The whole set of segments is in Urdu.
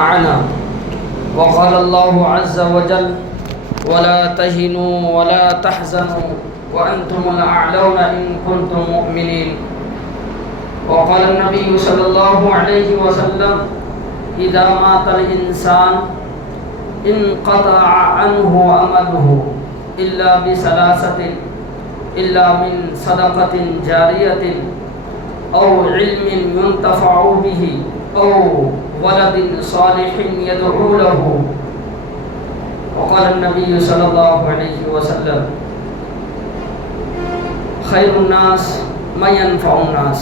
معنا وقال الله عز وجل ولا تهنوا ولا تحزنوا وأنتم الأعلون إن كنتم مؤمنين. وقال النبي صلى الله عليه وسلم إذا مات الإنسان انقطع عنه عمله إلا بثلاثة إلا من صدقة جارية أو علم ينتفع به أو ولد صالح يدعو له. وقال النبي صلى الله عليه وسلم خير الناس من ينفع الناس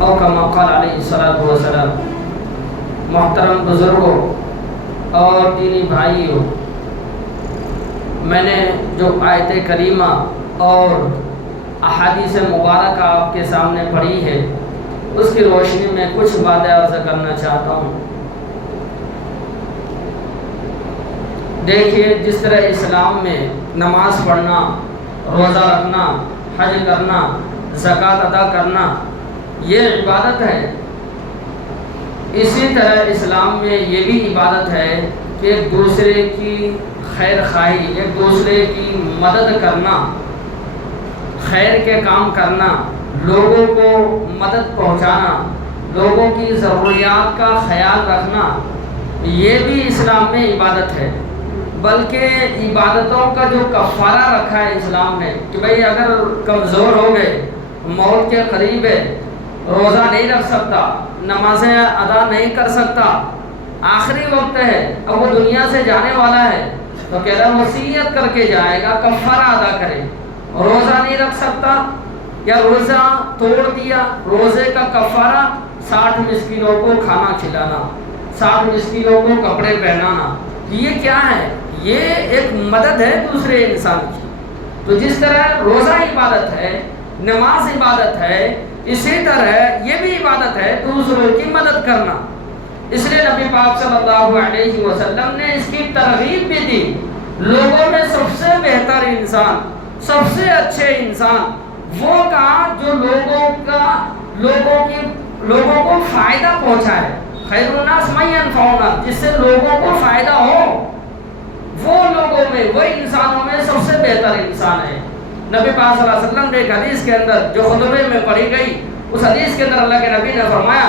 أو كما قال عليه الصلاة والسلام. محترم بزرگوں اور دینی بھائیوں، میں نے جو آیت کریمہ اور احادیث مبارکہ آپ کے سامنے پڑھی ہے اس کی روشنی میں کچھ باتیں عرض کرنا چاہتا ہوں. دیکھیے، جس طرح اسلام میں نماز پڑھنا، روزہ رکھنا، حج کرنا، زکوٰۃ ادا کرنا یہ عبادت ہے، اسی طرح اسلام میں یہ بھی عبادت ہے کہ ایک دوسرے کی خیر خواہی، ایک دوسرے کی مدد کرنا، خیر کے کام کرنا، لوگوں کو مدد پہنچانا، لوگوں کی ضروریات کا خیال رکھنا، یہ بھی اسلام میں عبادت ہے. بلکہ عبادتوں کا جو کفارہ رکھا ہے اسلام نے کہ بھئی اگر کمزور ہو گئے، موت کے قریب ہے، روزہ نہیں رکھ سکتا، نمازیں ادا نہیں کر سکتا، آخری وقت ہے، اب وہ دنیا سے جانے والا ہے، تو کہہ رہا وصیت کر کے جائے گا، کفارہ ادا کرے. روزہ نہیں رکھ سکتا یا روزہ توڑ دیا، روزے کا کفارہ 60 مسکینوں کو کھانا کھلانا، 60 مسکینوں کو کپڑے پہنانا. یہ کیا ہے؟ یہ ایک مدد ہے دوسرے انسان کی. تو جس طرح روزہ عبادت ہے، نماز عبادت ہے، اسی طرح یہ بھی عبادت ہے دوسروں کی مدد کرنا. اس لیے نبی پاک صلی اللہ علیہ وسلم نے اس کی ترغیب بھی دی. لوگوں میں سب سے بہتر انسان، سب سے اچھے انسان وہ کہا جو لوگوں کو فائدہ پہنچائے. خیر الناس من ينفع الناس، جس سے لوگوں کو فائدہ ہو، وہ لوگوں میں، وہ انسانوں میں سب سے بہتر انسان ہے. نبی پاک صلی اللہ علیہ وسلم نے ایک حدیث کے اندر جو خطبے میں پڑھی گئی، اس حدیث کے اندر اللہ کے نبی نے فرمایا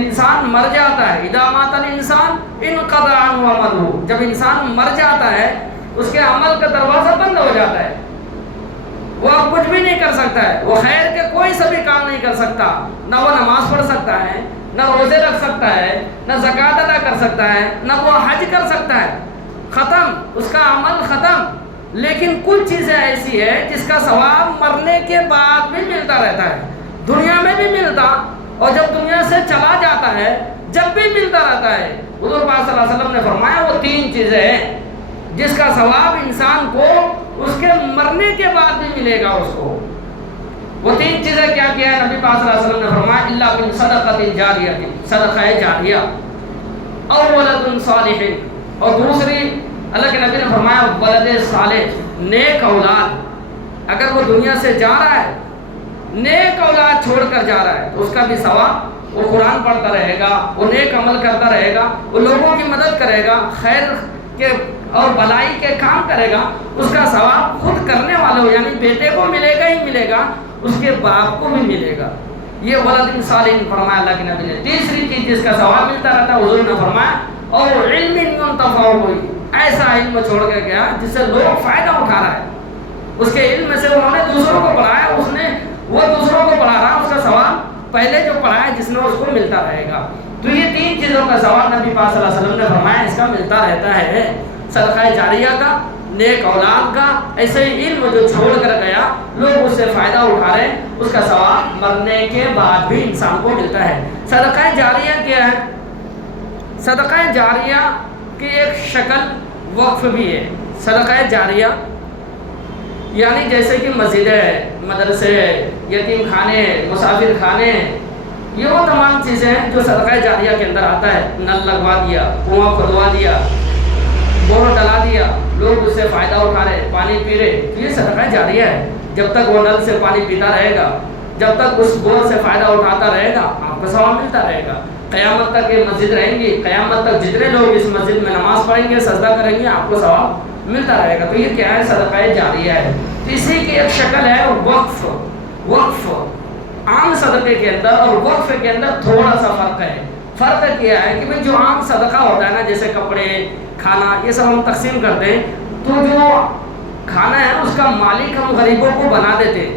انسان مر جاتا ہے، اذا مات الانسان انقطع عنه عمله، جب انسان مر جاتا ہے اس کے عمل کا دروازہ بند ہو جاتا ہے، وہ اب کچھ بھی نہیں کر سکتا ہے، وہ خیر کے کوئی سا بھی کام نہیں کر سکتا، نہ وہ نماز پڑھ سکتا ہے، نہ روزے رکھ سکتا ہے، نہ زکوٰۃ ادا کر سکتا ہے، نہ وہ حج کر سکتا ہے. ختم، اس کا عمل ختم. لیکن کچھ چیزیں ایسی ہے جس کا ثواب مرنے کے بعد بھی ملتا رہتا ہے، دنیا میں بھی ملتا اور جب دنیا سے چلا جاتا ہے جب بھی ملتا رہتا ہے. حضور پاک صلی اللہ علیہ وسلم نے فرمایا وہ 3 چیزیں ہیں جس کا ثواب انسان کو اس کے مرنے کے بعد بھی ملے گا. اس کو وہ 3 چیزیں کیا ہے؟ نبی پاک صلی اللہ علیہ وسلم نے فرمایا الا من صدقۃ جاریہ، صدقہ جاریہ، او ولد صالح، اور دوسری اللہ کے نبی نے فرمایا ولد صالح، نیک اولاد. اگر وہ دنیا سے جا رہا ہے، نیک اولاد چھوڑ کر جا رہا ہے تو اس کا بھی ثواب، وہ قرآن پڑھتا رہے گا، وہ نیک عمل کرتا رہے گا، وہ لوگوں کی مدد کرے گا، خیر کے اور بھلائی کے کام کرے گا، اس کا ثواب خود کرنے والوں یعنی بیٹے کو ملے گا ہی ملے گا، اس کے باپ کو بھی ملے گا. یہ ولد صالح فرمایا اللہ کے نبی نے. تیسری چیز جس کا ثواب ملتا رہتا ہے، حضور نے فرمایا اور علم ينتفع به، ایسا علم چھوڑ کے گیا جس سے لوگ فائدہ اٹھا رہا ہے، اس کے علم سے انہوں نے دوسروں کو پڑھایا، وہ دوسروں کو پڑھا رہا، اس کا ثواب پہلے جو پڑھایا جس نے اس کو ملتا رہے گا. تو یہ 3 چیزوں کا ثواب نبی پاک صلی اللہ علیہ وسلم نے فرمایا اس کا ملتا رہتا ہے، صدقہ جاریہ کا، نیک اولاد کا، ایسے ہی علم جو چھوڑ کر گیا لوگ اس سے فائدہ اٹھا رہے ہیں، اس کا ثواب مرنے کے بعد بھی انسان کو ملتا ہے. صدقہ جاریہ کیا ہے؟ صدقہ جاریہ کی ایک شکل وقف بھی ہے. صدقہ جاریہ یعنی جیسے کہ مسجدیں، مدرسے، یتیم خانے، مسافر خانے، یہ وہ تمام چیزیں ہیں جو صدقہ جاریہ کے اندر آتا ہے. نل لگوا دیا، کنواں کھدوا دیا، بور ڈلا دیا، لوگ اس سے فائدہ اٹھا رہے، پانی پی رہے، تو یہ صدقہ جاریہ ہے. جب تک وہ نل سے پانی پیتا رہے گا، جب تک اس بور سے فائدہ اٹھاتا رہے گا، آپ کو ثواب ملتا رہے گا. قیامت تک یہ مسجد رہیں گی، قیامت تک جتنے لوگ اس مسجد میں نماز پڑھیں گے، سجدہ کریں گے، آپ کو ثواب ملتا رہے گا۔ تو یہ کیا ہے؟ صدقہ جاریہ ہے۔ تو اسی کی ایک شکل ہے وقف۔ وقف عام صدقے کے اندر اور وقف کے اندر تھوڑا سا فرق ہے۔ فرق کیا ہے کہ جو عام صدقہ ہوتا ہے نا، جیسے کپڑے، کھانا، یہ سب ہم تقسیم کرتے ہیں، تو جو کھانا ہے اس کا مالک ہم غریبوں کو بنا دیتے ہیں،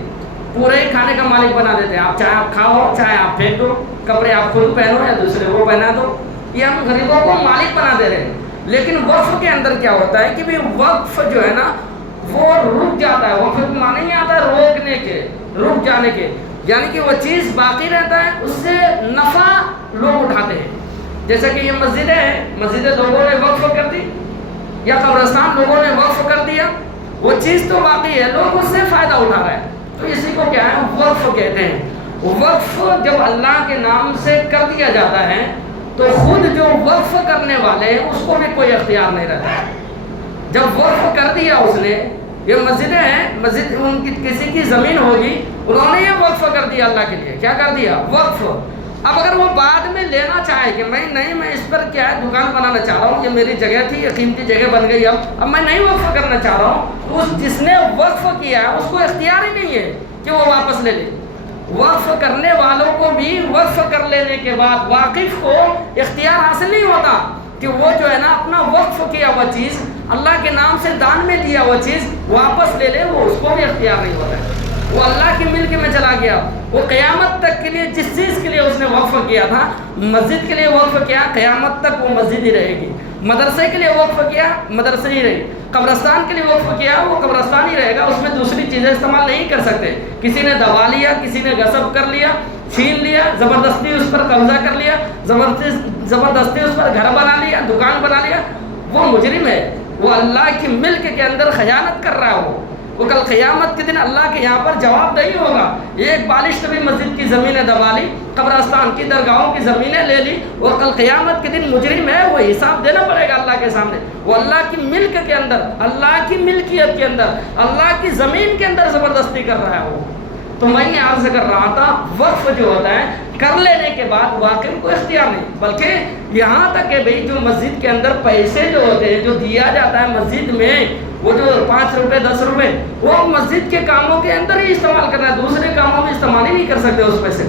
پورے ہی کھانے کا مالک بنا دیتے ہیں۔ آپ چاہے آپ کھاؤ، چاہے آپ پھینک دو، کپڑے آپ خود پہنو یا دوسرے کو پہنا دو، یہ ہم غریبوں کو مالک بنا دے رہے ہیں۔ لیکن وقف کے اندر کیا ہوتا ہے کہ وقف جو ہے نا وہ رک جاتا ہے۔ وقف کا معنی نہیں آتا ہے روکنے کے، رک جانے کے، یعنی کہ وہ چیز باقی رہتا ہے، اس سے نفع لوگ اٹھاتے ہیں۔ جیسے کہ یہ مسجدیں ہیں، مسجدیں لوگوں نے وقف کر دی، یا قبرستان لوگوں نے وقف کر دیا، وہ چیز تو باقی ہے، لوگ اس سے فائدہ اٹھا رہے ہیں۔ تو اسی کو کیا ہے؟ وقف کہتے ہیں۔ وقف جب اللہ کے نام سے کر دیا جاتا ہے تو خود جو وقف کرنے والے ہیں اس کو بھی کوئی اختیار نہیں رہتا ہے۔ جب وقف کر دیا اس نے، یہ مسجدیں ہیں، مسجد ان کی کسی کی زمین ہوگی، انہوں نے یہ وقف کر دیا اللہ کے لیے، کیا کر دیا؟ وقف۔ اب اگر وہ بعد میں لینا چاہے کہ میں اس پر کیا ہے دکان بنانا چاہ رہا ہوں، یہ میری جگہ تھی، یہ قیمتی جگہ بن گئی، اب میں نہیں وقف کرنا چاہ رہا ہوں، تو اس جس نے وقف کیا ہے اس کو اختیار ہی نہیں ہے کہ وہ واپس لے لے۔ وقف کرنے والوں کو بھی وقف کر لینے کے بعد واقف کو اختیار حاصل نہیں ہوتا کہ وہ جو ہے نا اپنا وقف کیا ہوا چیز، اللہ کے نام سے دان میں دیا ہوا چیز واپس لے لے، وہ اس کو بھی اختیار نہیں ہوتا ہے۔ وہ اللہ کی ملک میں چلا گیا۔ وہ قیامت تک کے لیے جس چیز کے لیے اس نے وقف کیا تھا، مسجد کے لیے وقف کیا، قیامت تک وہ مسجد ہی رہے گی۔ مدرسے کے لیے وقف کیا، مدرسے ہی رہے گی۔ قبرستان کے لیے وقف کیا، وہ قبرستان ہی رہے گا، اس میں دوسری چیزیں استعمال نہیں کر سکتے۔ کسی نے دبا لیا، کسی نے غصب کر لیا، چھین لیا، زبردستی اس پر قبضہ کر لیا، زبردستی اس پر گھر بنا لیا، دکان بنا لیا، وہ مجرم ہے، وہ اللہ کی ملک کے اندر خیانت کر رہا ہے۔ وہ کل قیامت کے دن اللہ کے یہاں پر جواب دہی ہوگا۔ ایک بالشت بھی مسجد کی زمینیں دبا لی، قبرستان کی درگاہوں کی زمینیں لے لی، وہ کل قیامت کے دن مجرم ہے، وہ حساب دینا پڑے گا اللہ کے سامنے۔ وہ اللہ کی ملک کے اندر، اللہ کی ملکیت کے اندر، اللہ کی زمین کے اندر زبردستی کر رہا ہے وہ۔ تو میں یہ عرض کر رہا تھا، وقف جو ہوتا ہے کر لینے کے بعد واقعی کو اختیار نہیں، بلکہ یہاں تک کہ بھئی جو مسجد کے اندر پیسے جو ہوتے ہیں، جو دیا جاتا ہے مسجد میں، وہ جو 5 روپے 10 روپے، وہ مسجد کے کاموں کے اندر ہی استعمال کرنا ہے، دوسرے کاموں میں استعمال ہی نہیں کر سکتے اس پیسے۔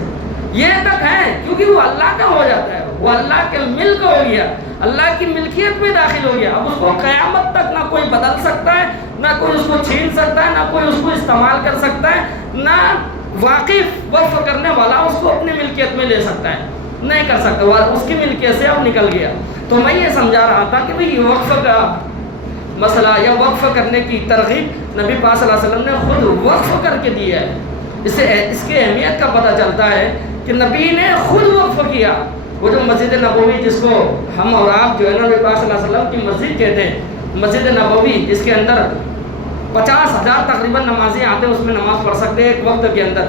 یہ تک ہے کیونکہ وہ اللہ کا ہو جاتا ہے، وہ اللہ کے ملک ہو گیا، اللہ کی ملکیت میں داخل ہو گیا۔ اب اس کو قیامت تک نہ کوئی بدل سکتا ہے، نہ کوئی اس کو چھین سکتا ہے، نہ کوئی اس کو استعمال کر سکتا ہے، نہ واقف وقف کرنے والا اس کو اپنی ملکیت میں لے سکتا ہے، نہیں کر سکتا، اس کی ملکیت سے اب نکل گیا۔ تو میں یہ سمجھا رہا تھا کہ بھئی وقف کا مسئلہ یا وقف کرنے کی ترغیب نبی پاک صلی اللہ علیہ وسلم نے خود وقف کر کے دی ہے۔ اس کی اہمیت کا پتہ چلتا ہے کہ نبی نے خود وقف کیا۔ وہ جو مسجد نبوی جس کو ہم اور آپ جو ہے نبی پاک صلی اللہ علیہ وسلم کی مسجد کہتے ہیں، مسجد نبوی جس کے اندر 50,000 تقریباً نمازی آتے ہیں، اس میں نماز پڑھ سکتے ہیں ایک وقت کے اندر،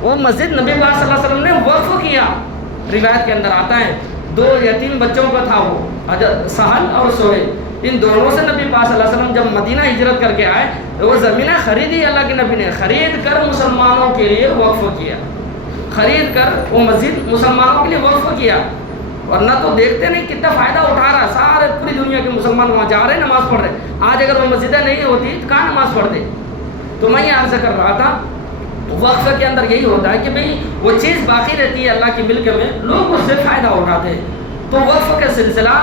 وہ مسجد نبی پاک صلی اللہ علیہ وسلم نے وقف کیا۔ روایت کے اندر آتا ہے 2 یتیم بچوں کا تھا وہ، حضرت سہل اور سہیل، ان دونوں سے نبی پاک صلی اللہ علیہ وسلم جب مدینہ ہجرت کر کے آئے تو وہ زمینیں خریدی، اللہ کے نبی نے خرید کر مسلمانوں کے لیے وقف کیا، خرید کر وہ مسجد مسلمانوں کے لیے وقف کیا۔ ورنہ تو دیکھتے نہیں کتنا فائدہ اٹھا رہا ہے، سارے پوری دنیا کے مسلمان وہاں جا رہے نماز پڑھ رہے۔ آج اگر وہ مسجدیں نہیں ہوتی تو کہاں نماز پڑھتے؟ تو میں یہ عرض کر رہا تھا وقف کے اندر یہی ہوتا ہے کہ بھئی وہ چیز باقی رہتی ہے اللہ کی ملک میں، لوگ اس سے فائدہ اٹھاتے ہیں۔ تو وقف کا سلسلہ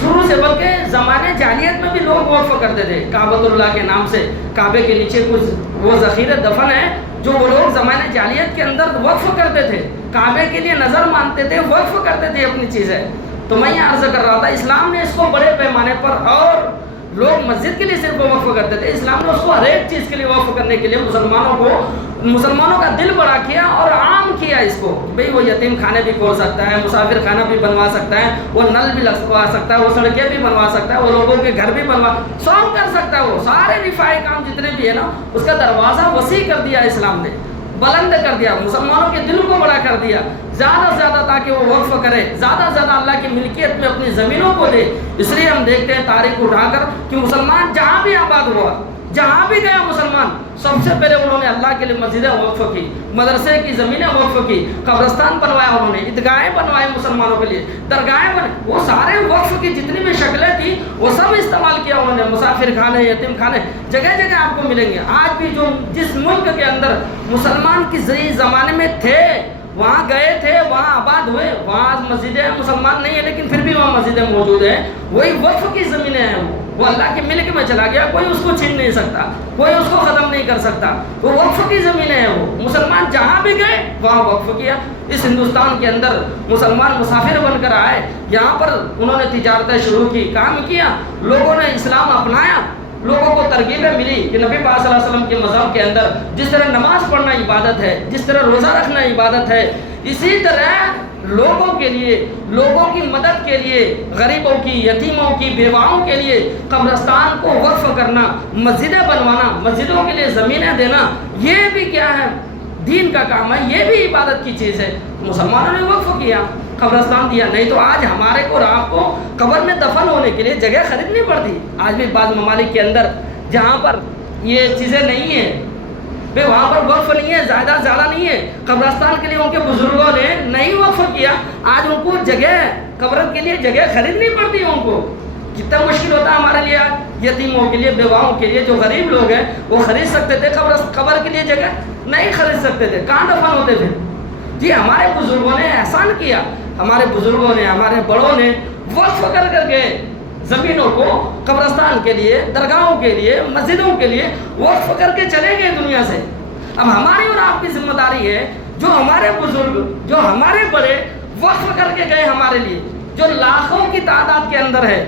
شروع سے، بلکہ زمانے جاہلیت میں بھی لوگ وقف کرتے تھے کعبۃ اللہ کے نام سے، کعبے کے نیچے کچھ وہ ذخیرے دفن ہیں جو وہ لوگ زمانے جاہلیت کے اندر وقف کرتے تھے، کعبے کے لیے نظر مانتے تھے، وقف کرتے تھے اپنی چیزیں۔ تو میں یہ عرض کر رہا تھا اسلام نے اس کو بڑے پیمانے پر، اور لوگ مسجد کے لیے صرف وقف کرتے تھے، اسلام نے اس کو ہر ایک چیز کے لیے وقف کرنے کے لیے مسلمانوں کا دل بڑا کیا اور عام کیا اس کو۔ بھئی وہ یتیم خانے بھی کھول سکتا ہے، مسافر خانہ بھی بنوا سکتا ہے، وہ نل بھی لگوا سکتا ہے، وہ سڑکیں بھی بنوا سکتا ہے، وہ لوگوں کے گھر بھی سب کر سکتا ہے، وہ سارے رفاہی کام جتنے بھی ہے نا، اس کا دروازہ وسیع کر دیا اسلام نے، بلند کر دیا، مسلمانوں کے دل کو بڑا کر دیا، زیادہ سے زیادہ تاکہ وہ وقف کرے، زیادہ سے زیادہ اللہ کی ملکیت میں اپنی زمینوں کو دے۔ اس لیے ہم دیکھتے ہیں تاریخ اٹھا کر کہ مسلمان جہاں بھی آباد ہوا، جہاں بھی گیا مسلمان سب سے پہلے انہوں نے اللہ کے لیے مسجدیں وقف کی، مدرسے کی زمینیں وقف کی، قبرستان بنوایا، انہوں نے عیدگاہیں بنوائے مسلمانوں کے لیے، درگاہیں بنائے، وہ سارے وقف کی جتنی بھی شکلیں تھیں وہ سب استعمال کیا انہوں نے، مسافر خانے، یتیم خانے جگہ جگہ آپ کو ملیں گے۔ آج بھی جو جس ملک کے اندر مسلمان کی زیر زمانے میں تھے وہاں گئے تھے، وہاں آباد ہوئے، وہاں مسجدیں مسلمان نہیں ہیں لیکن پھر بھی وہاں مسجدیں موجود ہیں، وہی وقف کی زمینیں ہیں، وہ اللہ کے ملک میں چلا گیا، کوئی اس کو چھین نہیں سکتا، کوئی اس کو ختم نہیں کر سکتا، وہ وقف کی زمینیں ہیں۔ وہ مسلمان جہاں بھی گئے وہاں وقف کیا۔ اس ہندوستان کے اندر مسلمان مسافر بن کر آئے، یہاں پر انہوں نے تجارتیں شروع کی، کام کیا، لوگوں نے اسلام اپنایا، لوگوں کو ترغیبیں ملی کہ نبی پاک صلی اللہ علیہ وسلم کے مذہب کے اندر جس طرح نماز پڑھنا عبادت ہے، جس طرح روزہ رکھنا عبادت ہے، اسی طرح لوگوں کے لیے، لوگوں کی مدد کے لیے، غریبوں کی، یتیموں کی، بیواؤں کے لیے قبرستان کو وقف کرنا، مسجدیں بنوانا، مسجدوں کے لیے زمینیں دینا، یہ بھی کیا ہے؟ دین کا کام ہے، یہ بھی عبادت کی چیز ہے۔ مسلمانوں نے وقف کیا، قبرستان دیا، نہیں تو آج ہمارے کو رات کو قبر میں دفن ہونے کے لیے جگہ خریدنی پڑتی۔ آج بھی بعض ممالک کے اندر جہاں پر یہ چیزیں نہیں ہیں، وہاں پر وقف نہیں ہے، جائیداد زیادہ نہیں ہے، قبرستان کے لیے ان کے بزرگوں نے نہیں وقف کیا، آج ان کو جگہ قبر کے لیے جگہ خریدنی پڑتی ہے۔ ان کو کتنا مشکل ہوتا ہے ہمارے لیے، یتیموں کے لیے، بیواؤں کے لیے، جو غریب لوگ ہیں وہ خرید سکتے تھے قبر کے لیے جگہ نہیں خرید سکتے تھے، کہاں دفن ہوتے تھے؟ جی ہمارے بزرگوں نے احسان کیا، ہمارے بزرگوں نے، ہمارے بڑوں نے وقف کر کے زمینوں کو قبرستان کے لیے، درگاہوں کے لیے، مسجدوں کے لیے وقف کر کے چلے گئے دنیا سے۔ اب ہماری اور آپ کی ذمہ داری ہے، جو ہمارے بزرگ، جو ہمارے بڑے وقف کر کے گئے ہمارے لیے، جو لاکھوں کی تعداد کے اندر ہے،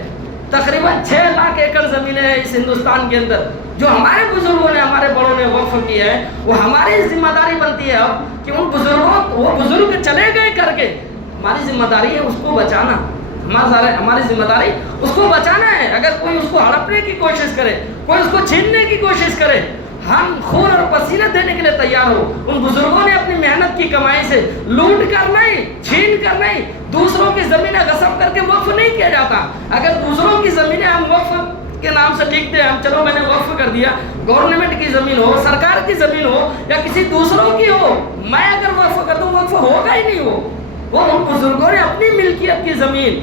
تقریباً 6 لاکھ ایکڑ زمینیں ہیں اس ہندوستان کے اندر، جو ہمارے بزرگوں نے، ہمارے بڑوں نے وقف کیا ہے، وہ ہماری ذمہ داری بنتی ہے اب کہ ان بزرگوں، وہ بزرگ چلے گئے کر کے، ہماری ذمہ داری ہے اس کو بچانا، ہماری ذمہ داری اس کو بچانا ہے۔ اگر کوئی اس کو ہڑپنے کی کوشش کرے، کوئی اس کو چھیننے کی کوشش کرے، ہم خون اور پسینہ دینے کے لیے تیار ہو۔ ان بزرگوں نے اپنی محنت کی کمائی سے لوٹ کر نہیں، چھین کر نہیں، دوسروں کی زمینیں غصب کر کے وقف نہیں کیا جاتا۔ اگر دوسروں کی زمینیں ہم وقف کے نام سے لکھتے ہیں، ہم چلو میں نے وقف کر دیا، گورنمنٹ کی زمین ہو، سرکار کی زمین ہو یا کسی دوسروں کی ہو، میں اگر وقف کر دوں وقف ہوگا ہی نہیں۔ وہ ان بزرگوں نے اپنی ملکیت کی زمین،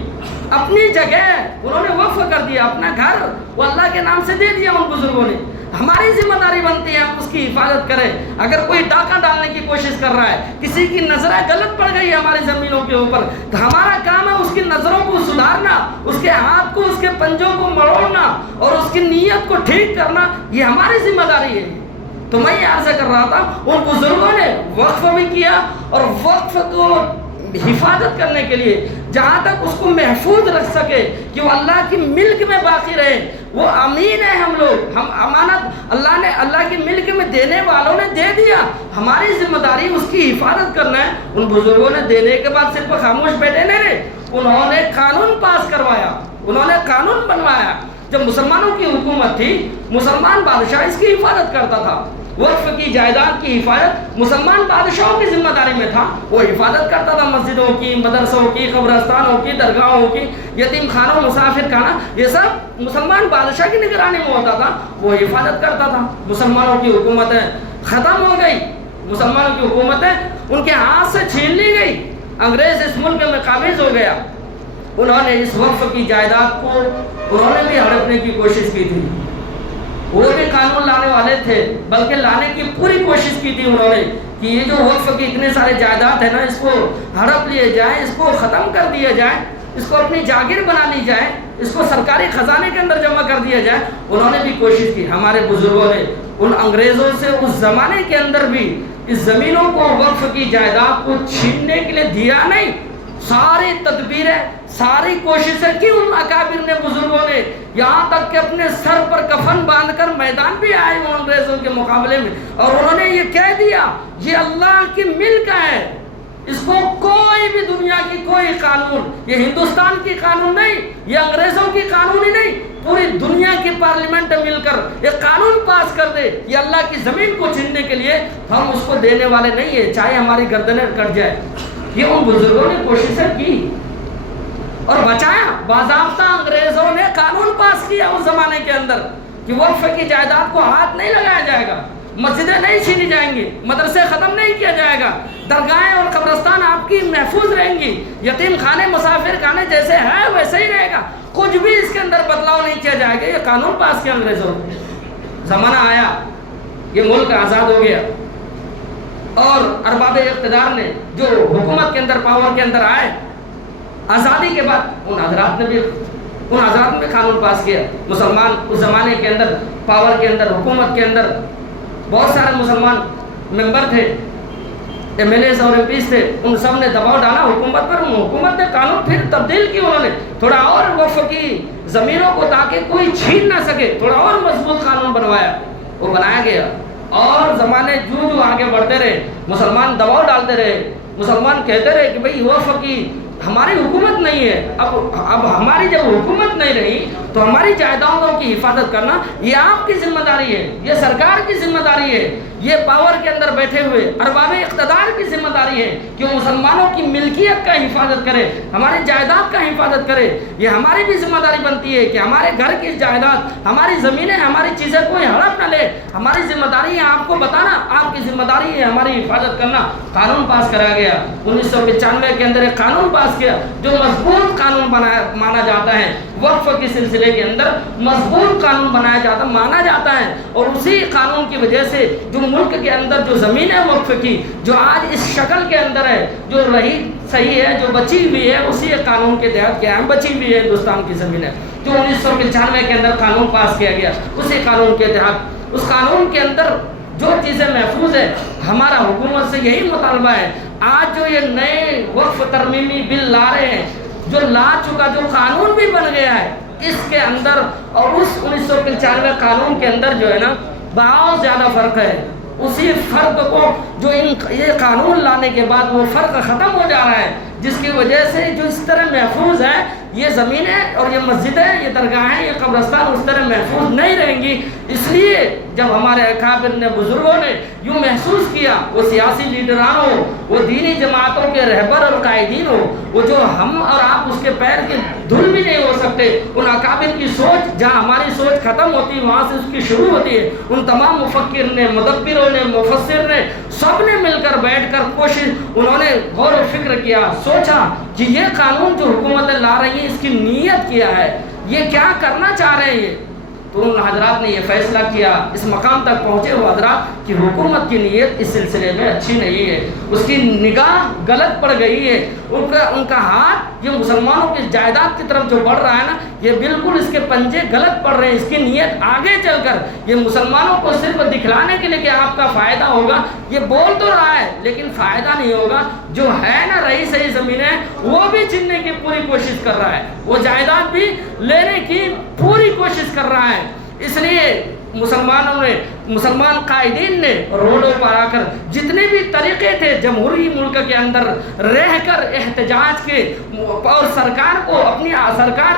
اپنی جگہ انہوں نے وقف کر دیا، اپنا گھر وہ اللہ کے نام سے دے دیا ان بزرگوں نے۔ ہماری ذمہ داری بنتی ہے ہم اس کی حفاظت کریں۔ اگر کوئی ڈاکہ ڈالنے کی کوشش کر رہا ہے، کسی کی نظریں غلط پڑ گئی ہماری زمینوں کے اوپر، تو ہمارا کام ہے اس کی نظروں کو سدھارنا، اس کے ہاتھ کو، اس کے پنجوں کو مڑوڑنا اور اس کی نیت کو ٹھیک کرنا، یہ ہماری ذمہ داری ہے۔ تو میں یہ عرض کر رہا تھا، ان بزرگوں نے وقف بھی کیا اور وقف کو حفاظت کرنے کے لیے جہاں تک اس کو محفوظ رکھ سکے کہ وہ اللہ کی ملک میں باقی رہے، وہ امین ہے۔ ہم لوگ، ہم امانت اللہ کی ملک میں دینے والوں نے دے دیا، ہماری ذمہ داری اس کی حفاظت کرنا ہے۔ ان بزرگوں نے دینے کے بعد صرف خاموش بیٹھے نہیں رہے، انہوں نے قانون پاس کروایا، انہوں نے قانون بنوایا۔ جب مسلمانوں کی حکومت تھی، مسلمان بادشاہ اس کی حفاظت کرتا تھا، وقف کی جائیداد کی حفاظت مسلمان بادشاہوں کی ذمہ داری میں تھا، وہ حفاظت کرتا تھا، مسجدوں کی، مدرسوں کی، قبرستانوں کی، درگاہوں کی، یتیم خانوں، مسافر خانہ، یہ سب مسلمان بادشاہ کی نگرانی میں ہوتا تھا، وہ حفاظت کرتا تھا۔ مسلمانوں کی حکومتیں ختم ہو گئی، مسلمانوں کی حکومتیں ان کے ہاتھ سے چھین لی گئی، انگریز اس ملک میں قابض ہو گیا۔ انہوں نے اس وقف کی جائیداد کو انہوں نے بھی ہڑپنے کی کوشش کی تھی، وہ بھی قانون لانے والے تھے، بلکہ لانے کی پوری کوشش کی تھی انہوں نے کہ یہ جو وقف کی اتنے سارے جائیداد ہیں نا، اس کو ہڑپ لیے جائیں، اس کو ختم کر دیا جائے، اس کو اپنی جاگیر بنا لی جائے، اس کو سرکاری خزانے کے اندر جمع کر دیا جائے۔ انہوں نے بھی کوشش کی، ہمارے بزرگوں نے ان انگریزوں سے اس زمانے کے اندر بھی اس زمینوں کو، وقف کی جائیداد کو چھیننے کے لیے دیا نہیں، ساری تدبیریں، ساری کوششیں کی ان اکابر نے، بزرگوں نے، یہاں تک کہ اپنے سر پر کفن باندھ کر میدان بھی آئے ان انگریزوں کے مقابلے میں، اور انہوں نے یہ کہہ دیا یہ اللہ کی ملک ہے، اس کو کوئی بھی دنیا کی کوئی قانون، یہ ہندوستان کی قانون نہیں، یہ انگریزوں کی قانون ہی نہیں، پوری دنیا کی پارلیمنٹ مل کر یہ قانون پاس کر دے، یہ اللہ کی زمین کو چھیننے کے لیے ہم اس کو دینے والے نہیں ہیں، چاہے ہماری گردنیں کٹ جائے۔ یہ ان بزرگوں نے کوششیں کی اور بچایا، باضابطہ انگریزوں نے قانون پاس کیا اس زمانے کے اندر کہ وقف کی جائیداد کو ہاتھ نہیں لگایا جائے گا، مسجدیں نہیں چھینی جائیں گی، مدرسے ختم نہیں کیا جائے گا، درگاہیں اور قبرستان آپ کی محفوظ رہیں گی، یتیم خانے مسافر خانے جیسے ہے ویسے ہی رہے گا، کچھ بھی اس کے اندر بدلاؤ نہیں کیا جائے گا۔ یہ قانون پاس کیا انگریزوں نے، زمانہ آیا، یہ ملک آزاد ہو گیا، اور ارباب اقتدار نے جو حکومت کے اندر پاور کے اندر آئے، آزادی کے بعد ان حضرات نے بھی قانون پاس کیا۔ مسلمان اس زمانے کے اندر پاور کے اندر حکومت کے اندر بہت سارے مسلمان ممبر تھے، ایم ایل ایز اور ایم پیز تھے، ان سب نے دباؤ ڈالا حکومت پر، حکومت نے قانون پھر تبدیل کی، انہوں نے تھوڑا اور وقف کی زمینوں کو تاکہ کوئی چھین نہ سکے، تھوڑا اور مضبوط قانون بنوایا، وہ بنایا گیا، اور زمانے جو آگے بڑھتے رہے، مسلمان دباؤ ڈالتے رہے، مسلمان کہتے رہے کہ بھئی وقف کی ہماری حکومت نہیں ہے، اب ہماری جب حکومت نہیں رہی تو ہماری جائیدادوں کی حفاظت کرنا یہ آپ کی ذمہ داری ہے، یہ سرکار کی ذمہ داری ہے، یہ پاور کے اندر بیٹھے ہوئے ارباب اقتدار کی ذمہ داری ہے کہ وہ مسلمانوں کی ملکیت کا حفاظت کرے، ہماری جائیداد کا حفاظت کرے۔ یہ ہماری بھی ذمہ داری بنتی ہے کہ ہمارے گھر کی جائیداد، ہماری زمینیں، ہماری چیزیں کوئی ہڑپ نہ لے، ہماری ذمہ داری ہے آپ کو بتانا، آپ کی ذمہ داری ہے ہماری حفاظت کرنا۔ قانون پاس کرا گیا 1995 کے اندر ایک قانون پاس کیا جو مضبوط قانون مانا جاتا ہے، وقف کے سلسلے کے اندر مضبوط قانون بنایا جاتا مانا جاتا ہے، اور اسی قانون کی وجہ سے جو ملک کے اندر جو زمینیں وقف کی جو آج اس شکل کے اندر ہے، جو رہی صحیح ہے، جو بچی ہوئی ہے، اسی قانون کے تحت کیا ہے بچی ہوئی ہے ہندوستان کی زمینیں، جو 1995 کے اندر قانون پاس کیا گیا، اسی قانون کے تحت اس قانون کے اندر جو چیزیں محفوظ ہے، ہمارا حکومت سے یہی مطالبہ ہے۔ آج جو یہ نئے وقف ترمیمی بل لا رہے ہیں، جو لا چکا جو قانون بھی بن گیا ہے، اس کے اندر اور اس 1995 قانون کے اندر جو ہے نا بہت زیادہ فرق ہے۔ اسی فرق کو جو یہ قانون لانے کے بعد وہ فرق ختم ہو جا رہا ہے، جس کی وجہ سے جو اس طرح محفوظ ہے یہ زمینیں اور یہ مسجدیں، یہ درگاہیں، یہ قبرستان اس طرح محفوظ نہیں رہیں گی۔ اس لیے جب ہمارے اکابر نے، بزرگوں نے یوں محسوس کیا، وہ سیاسی لیڈران ہو، وہ دینی جماعتوں کے رہبر اور قائدین ہو، وہ جو ہم اور آپ اس کے پیر کے دھول بھی نہیں ہو سکتے، ان اکابر کی سوچ جہاں ہماری سوچ ختم ہوتی ہے وہاں سے اس کی شروع ہوتی ہے۔ ان تمام مفکر نے، مدبروں نے، مفسر نے، سب نے مل کر بیٹھ کر کوشش، انہوں نے غور و فکر کیا، سوچا کہ یہ قانون جو حکومتیں لا رہی ہیں اس کی نیت کیا ہے، یہ کیا کرنا چاہ رہے ہیں۔ تو ان حضرات نے یہ فیصلہ کیا، اس مقام تک پہنچے وہ حضرات کہ حکومت کی نیت اس سلسلے میں اچھی نہیں ہے، اس کی نگاہ غلط پڑ گئی ہے، ان کا ہاتھ یہ مسلمانوں کی جائیداد کی طرف جو بڑھ رہا ہے نا، یہ بالکل اس کے پنجے غلط پڑ رہے ہیں۔ اس کی نیت آگے چل کر یہ مسلمانوں کو صرف دکھلانے کے لیے کہ آپ کا فائدہ ہوگا، یہ بول تو رہا ہے لیکن فائدہ نہیں ہوگا۔ جو ہے نا رہی صحیح زمینیں وہ بھی چھیننے کی پوری کوشش کر رہا ہے، وہ جائیداد بھی لینے کی پوری کوشش کر رہا ہے۔ اس لیے مسلمان قائدین نے روڈوں پر آ کر جتنے بھی طریقے تھے جمہوری ملک کے اندر رہ کر احتجاج کے اور سرکار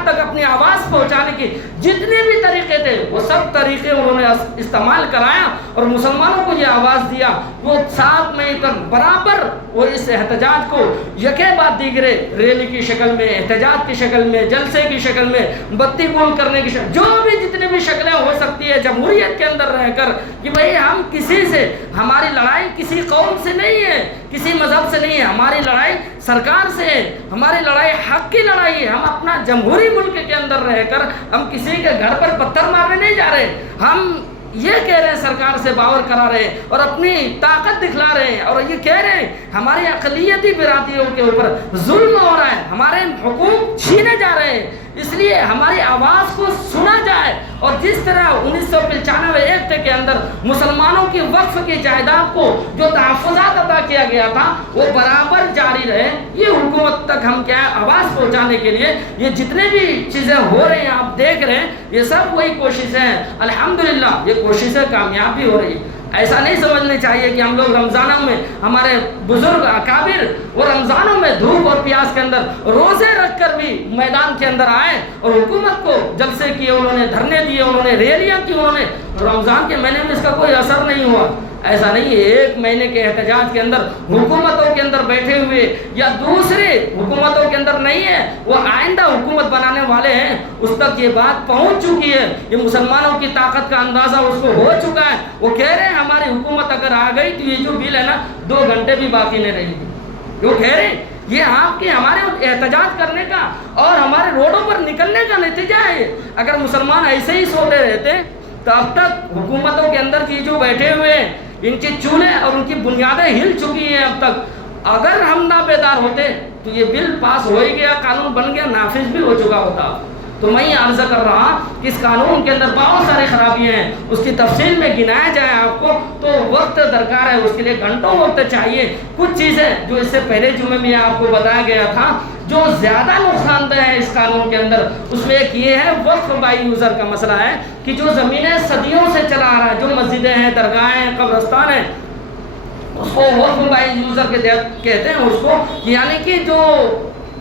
تک اپنی آواز پہنچانے کے جتنے بھی طریقے تھے وہ سب طریقے انہوں نے استعمال کرایا اور مسلمانوں کو یہ آواز دیا۔ وہ 7 مئی تک برابر وہ اس احتجاج کو یکے بعد دیگرے ریلی کی شکل میں، احتجاج کی شکل میں، جلسے کی شکل میں، بتی گول کرنے کی شکل، جو بھی جتنے بھی شکلیں ہو سکتی ہے جمہوریت کے اندر رہ کر کہ بھئی ہم کسی سے، ہماری لڑائی کسی قوم سے نہیں ہے، کسی مذہب سے نہیں ہے، ہماری لڑائی سرکار سے ہے، ہماری لڑائی حق کی لڑائی ہے۔ ہم اپنا جمہوری ملک کے اندر رہ کر ہم کسی کے گھر پر پتھر مارنے نہیں جا رہے، ہم یہ کہہ رہے ہیں سرکار سے باور کرا رہے ہیں اور اپنی طاقت دکھلا رہے ہیں، اور یہ کہہ رہے ہیں ہماری اقلیتی برادریوں کے اوپر ظلم ہو رہا ہے، ہمارے حقوق چھینے جا رہے ہیں، اس لیے ہماری آواز کو سنا جائے۔ اور جس طرح 1995 ایکٹ کے اندر مسلمانوں کی وقف کی جائیداد کو جو تحفظات عطا کیا گیا تھا وہ برابر جاری رہے، یہ حکومت تک ہم کیا آواز پہنچانے کے لیے یہ جتنے بھی چیزیں ہو رہی ہیں آپ دیکھ رہے ہیں، یہ سب وہی کوششیں ہیں۔ الحمدللہ یہ کوششیں کامیاب بھی ہو رہی ہیں۔ ایسا نہیں سمجھنا چاہیے کہ ہم لوگ رمضانوں میں، ہمارے بزرگ اکابر وہ رمضانوں میں دھوپ اور پیاس کے اندر روزے رکھ کر بھی میدان کے اندر آئے اور حکومت کو جلسے کیے، انہوں نے دھرنے دیے، انہوں نے ریلیاں کی، انہوں نے رمضان کے مہینے میں اس کا کوئی اثر نہیں ہوا۔ ایسا نہیں ہے 1 مہینے کے احتجاج کے اندر حکومتوں کے اندر بیٹھے ہوئے یا دوسرے حکومتوں کے اندر نہیں ہے، وہ آئندہ حکومت بنانے والے ہیں، اس تک یہ بات پہنچ چکی ہے، یہ مسلمانوں کی طاقت کا اندازہ اس کو ہو چکا ہے۔ وہ کہہ رہے ہیں ہماری حکومت اگر آ گئی تو یہ جو بل ہے نا 2 گھنٹے بھی باقی نہیں رہے گی۔ وہ کہہ رہے ہیں یہ آپ کے ہمارے احتجاج کرنے کا اور ہمارے روڈوں پر نکلنے کا نتیجہ ہے۔ اگر مسلمان ایسے ہی سوتے رہتے تو اب تک حکومتوں کے اندر کی جو بیٹھے ہوئے ہیں ان کی چولیں اور ان کی بنیادیں ہل چکی ہیں اب تک۔ اگر ہم نہ بیدار ہوتے تو یہ بل پاس ہو ہی گیا، قانون بن گیا، نافذ بھی ہو چکا ہوتا۔ تو میں یہ عرض کر رہا کہ اس قانون کے اندر بہت ساری خرابیاں ہیں، اس کی تفصیل میں گنایا جائے آپ کو تو وقت درکار ہے، اس کے لیے گھنٹوں وقت چاہیے۔ کچھ چیزیں جو اس سے پہلے جمعے میں آپ کو بتایا گیا تھا جو زیادہ نقصان دہ ہے اس قانون کے اندر، اس میں ایک یہ ہے وقف بائی یوزر کا مسئلہ ہے کہ جو زمینیں صدیوں سے چلا آ رہا ہے، جو مسجدیں ہیں، درگاہیں ہیں، قبرستان ہیں، اس کو وقف بائی یوزر کہتے ہیں اس کو، یعنی کہ جو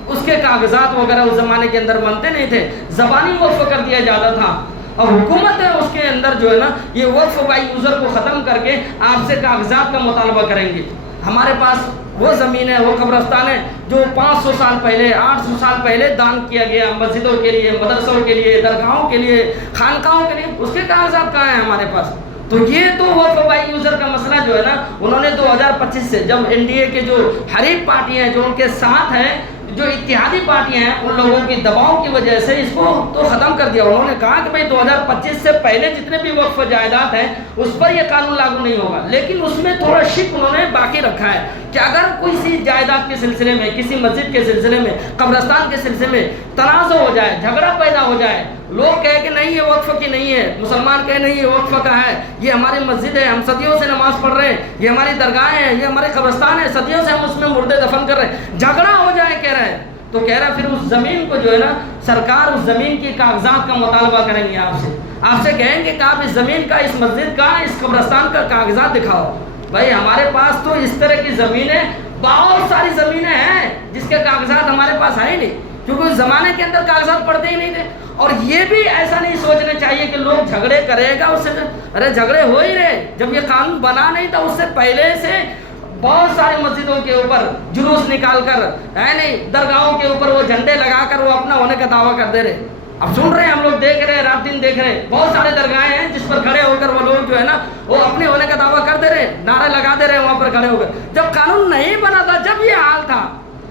اس کے کاغذات وغیرہ اس زمانے کے اندر بنتے نہیں تھے، زبانی وقف کر دیا جاتا تھا، اور حکومت ہے اس کے اندر جو ہے نا یہ وقف بائی یوزر کو ختم کر کے آپ سے کاغذات کا مطالبہ کریں گے۔ ہمارے پاس وہ زمین ہے، وہ قبرستان ہے جو 500 سال پہلے 800 سال پہلے دان کیا گیا، مسجدوں کے لیے، مدرسوں کے لیے، درگاہوں کے لیے، خانقاہوں کے لیے، اس کے کاغذات کہاں ہیں ہمارے پاس؟ تو یہ تو وقف بائی یوزر کا مسئلہ جو ہے نا انہوں نے 2025 سے جب NDA کے جو حریف پارٹیاں ہیں جو ان کے ساتھ ہیں، جو اتحادی پارٹیاں ہیں، ان لوگوں کی دباؤ کی وجہ سے اس کو تو ختم کر دیا۔ انہوں نے کہا کہ بھئی 2025 سے پہلے جتنے بھی وقف جائیداد ہیں اس پر یہ قانون لاگو نہیں ہوگا، لیکن اس میں تھوڑا شک انہوں نے باقی رکھا ہے کہ اگر کسی جائیداد کے سلسلے میں، کسی مسجد کے سلسلے میں، قبرستان کے سلسلے میں تنازع ہو جائے، جھگڑا پیدا ہو جائے، لوگ کہے کہ نہیں یہ وقف کی نہیں ہے، مسلمان کہے نہیں یہ وقف کا ہے، یہ ہماری مسجد ہے، ہم صدیوں سے نماز پڑھ رہے ہیں، یہ ہماری درگاہیں ہیں، یہ ہمارے قبرستان ہے، صدیوں سے ہم اس میں مردے دفن کر رہے ہیں، جھگڑا ہو جائے کہہ رہے ہیں، تو کہہ رہا ہے پھر اس زمین کو جو ہے نا سرکار اس زمین کی کاغذات کا مطالبہ کریں گے، آپ سے کہیں گے کہ آپ اس زمین کا، اس مسجد کا، اس قبرستان کا کاغذات دکھاؤ۔ بھائی ہمارے پاس تو اس طرح کی زمینیں، بہت ساری زمینیں ہیں جس کے کاغذات ہمارے پاس ہے ہی نہیں، کیونکہ اس زمانے کے اندر کاغذات پڑتے ہی نہیں تھے۔ اور یہ بھی ایسا نہیں سوچنا چاہیے کہ لوگ جھگڑے کرے گا اس سے، ارے جھگڑے ہو ہی رہے، جب یہ قانون بنا نہیں تھا اس سے پہلے سے بہت ساری مسجدوں کے اوپر جلوس نکال کر، یعنی درگاہوں کے اوپر وہ جھنڈے لگا کر وہ اپنا ہونے کا دعویٰ کر دے رہے۔ اب سن رہے ہیں ہم لوگ، دیکھ رہے ہیں، رات دن دیکھ رہے ہیں، بہت سارے درگاہیں ہیں جس پر کھڑے ہو کر وہ لوگ جو ہے نا وہ اپنے ہونے کا دعویٰ کر دے رہے، نعرے لگا دے رہے وہاں پر کھڑے ہو کر۔ جب قانون نہیں بنا تھا جب یہ حال تھا،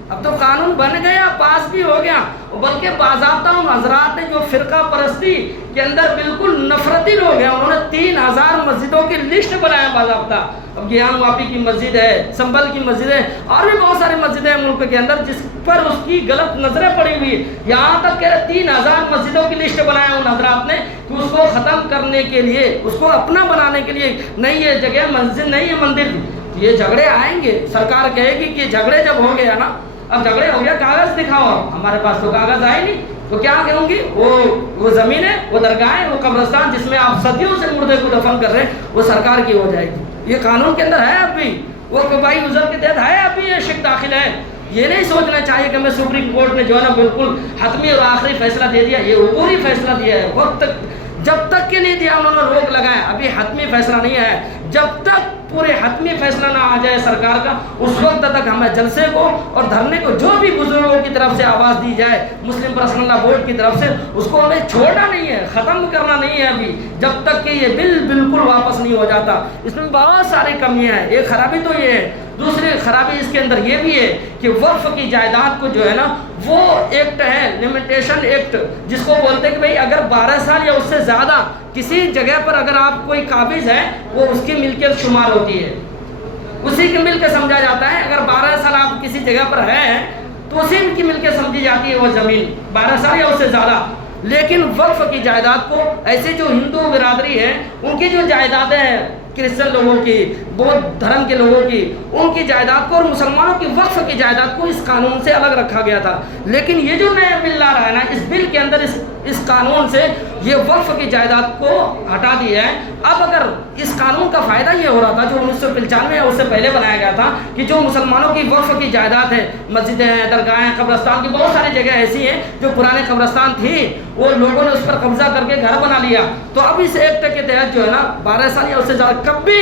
اب تو قانون بن گیا، پاس بھی ہو گیا، بلکہ باضابطہ ان حضرات نے جو فرقہ پرستی کے اندر بالکل نفرتی لوگ ہیں، انہوں نے 3000 مسجدوں کی لسٹ بنایا باضابطہ۔ اب گیان واپی کی مسجد ہے، سنبل کی مسجد ہے، اور بھی بہت ساری مسجدیں ہیں ملک کے اندر جس پر اس کی غلط نظریں پڑی ہوئی ہیں، یہاں تک کہ 3000 مسجدوں کی لسٹ بنایا ان حضرات نے کہ اس کو ختم کرنے کے لیے، اس کو اپنا بنانے کے لیے، نہیں یہ جگہ مسجد نہیں ہے مندر۔ یہ جھگڑے آئیں گے، سرکار کہے گی کہ جھگڑے جب ہو گیا نا، اب جھگڑے ہو گیا، کاغذ دکھاؤ، ہمارے پاس تو کاغذ آئے نہیں، تو کیا کہوں گی؟ وہ زمین ہے، وہ درگاہیں، وہ قبرستان جس میں آپ صدیوں سے مردے کو دفن کر رہے ہیں، وہ سرکار کی ہو جائے گی۔ یہ قانون کے اندر ہے، اب بھی وہ بائی یوزر کے تحت ہے، اب بھی یہ شک داخل ہے۔ یہ نہیں سوچنا چاہیے کہ میں سپریم کورٹ نے جو ہے نا بالکل حتمی اور آخری فیصلہ دے دیا، یہ عبوری فیصلہ دیا ہے، وقت جب تک کے لیے دیا انہوں نے روک لگایا، ابھی حتمی فیصلہ نہیں ہے، جب تک پورے حتمی فیصلہ نہ آ جائے سرکار کا اس وقت تک ہمیں جلسے کو اور دھرنے کو جو بھی بزرگوں کی طرف سے آواز دی جائے، مسلم پرسنل لا بورڈ کی طرف سے، اس کو ہمیں چھوڑنا نہیں ہے، ختم کرنا نہیں ہے ابھی، جب تک کہ یہ بل بالکل واپس نہیں ہو جاتا۔ اس میں بہت ساری کمیاں ہیں، ایک خرابی تو یہ ہے، دوسری خرابی اس کے اندر یہ بھی ہے کہ وقف کی جائیداد کو جو ہے نا وہ ایکٹ ہے، لمیٹیشن ایکٹ، جس کو بولتے ہیں کہ بھئی اگر 12 سال یا اس سے زیادہ کسی جگہ پر اگر آپ کوئی قابض ہے وہ اس کی ملکیت شمار ہوتی ہے، اسی کی ملکیت سمجھا جاتا ہے۔ اگر 12 سال آپ کسی جگہ پر ہیں تو اسی کی ملکیت سمجھی جاتی ہے وہ زمین، 12 سال یا اس سے زیادہ۔ لیکن وقف کی جائیداد کو ایسے جو ہندو برادری ہے ان کی جو جائیدادیں ہیں، کرسچن لوگوں کی، بودھ دھرم کے لوگوں کی، ان کی جائیداد کو اور مسلمانوں کی وقف کی جائیداد کو اس قانون سے الگ رکھا گیا تھا۔ لیکن یہ جو نیا بل لا رہا ہے نا، اس بل کے اندر اس قانون سے یہ وقف کی جائیداد کو ہٹا دیا ہے۔ اب اگر اس قانون کا فائدہ یہ ہو رہا تھا جو 1995 یا اس سے پہلے بنایا گیا تھا کہ جو مسلمانوں کی وقف کی جائیداد ہے، مسجدیں ہیں، درگاہیں، قبرستان کی بہت ساری جگہ ایسی ہیں جو پرانے قبرستان تھی، وہ لوگوں نے اس پر قبضہ کر کے گھر بنا لیا، تو اب اس ایکٹ کے تحت جو ہے نا 12 سال یا اس سے زیادہ کبھی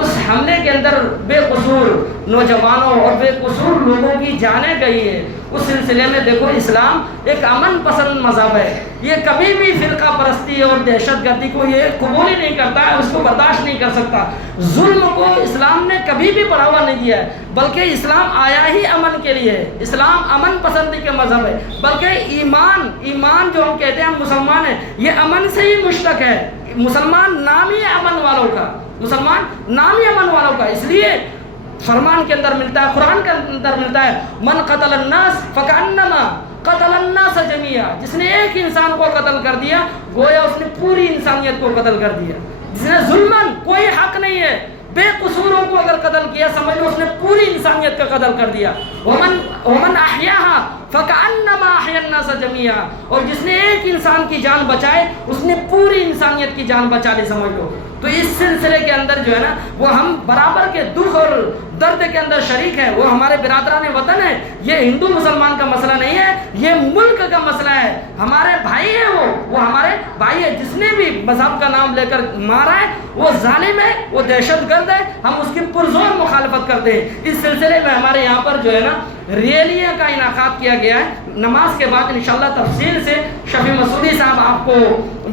اس حملے کے اندر بے قصور نوجوانوں اور بے قصور لوگوں کی جانیں گئی ہے. اس سلسلے میں دیکھو اسلام ایک امن پسند مذہب ہے. یہ کبھی بھی فرقہ پرستی اور دہشت گردی کو یہ قبول ہی نہیں کرتا ہے, اس کو برداشت نہیں کر سکتا. ظلم کو اسلام نے کبھی بھی بڑھاوا نہیں دیا ہے, بلکہ اسلام آیا ہی امن کے لیے ہے. اسلام امن پسندی کے مذہب ہے, بلکہ ایمان جو ہم کہتے ہیں ہم مسلمان ہیں, یہ امن سے ہی مشتق ہے. مسلمان نام ہی امن والوں کا, مسلمان نام ہی امن والوں کا. اس لیے فرمان کے اندر ملتا ہے, قرآن کے اندر ملتا ہے, من قتل الناس فکأنما قتل الناس جميعا. جس نے ایک انسان کو قتل کر دیا گویا اس نے پوری انسانیت کو قتل کر دیا. جس نے ظلمن, کوئی حق نہیں ہے, بے قصوروں کو اگر قتل کیا سمجھ لو اس نے پوری انسانیت کا قتل کر دیا. ومن احیاها فکأنما احیا الناس جميعا. اور جس نے ایک انسان کی جان بچائے اس نے پوری انسانیت کی جان بچا لی سمجھ لو. تو اس سلسلے کے اندر جو ہے نا وہ ہم برابر کے دکھ اور درد کے اندر شریک ہیں. وہ ہمارے برادران وطن ہیں. یہ ہندو مسلمان کا مسئلہ نہیں ہے, یہ ملک کا مسئلہ ہے. ہمارے بھائی ہیں, وہ ہمارے بھائی ہے. جس نے بھی مذہب کا نام لے کر مارا ہے وہ ظالم ہے, وہ دہشت گرد ہے. ہم اس کی پرزور مخالفت کرتے ہیں. اس سلسلے میں ہمارے یہاں پر جو ہے نا ریلیاں کا انعقاد کیا گیا ہے. نماز کے بعد انشاءاللہ تفصیل سے شفیع مسعودی صاحب آپ کو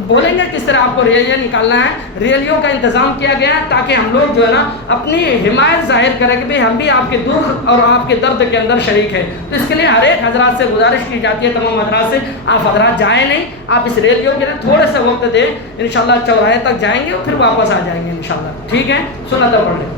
بولیں گے کس طرح آپ کو ریلیاں نکالنا ہے. ریلیوں کا انتظام کیا گیا ہے تاکہ ہم لوگ جو ہے نا اپنی حمایت ظاہر کریں کہ ہم بھی آپ کے دکھ اور آپ کے درد کے اندر شریک ہیں. تو اس کے لیے ہر ایک حضرات سے گزارش کی جاتی ہے, تمام حضرات سے, آپ حضرات جائیں نہیں, آپ اس ریلیوں کے لیے تھوڑے سے وقت دیں. انشاءاللہ چوراہے تک جائیں گے اور پھر واپس آ جائیں گے انشاءاللہ. ٹھیک ہے, سنت پڑھ لیں.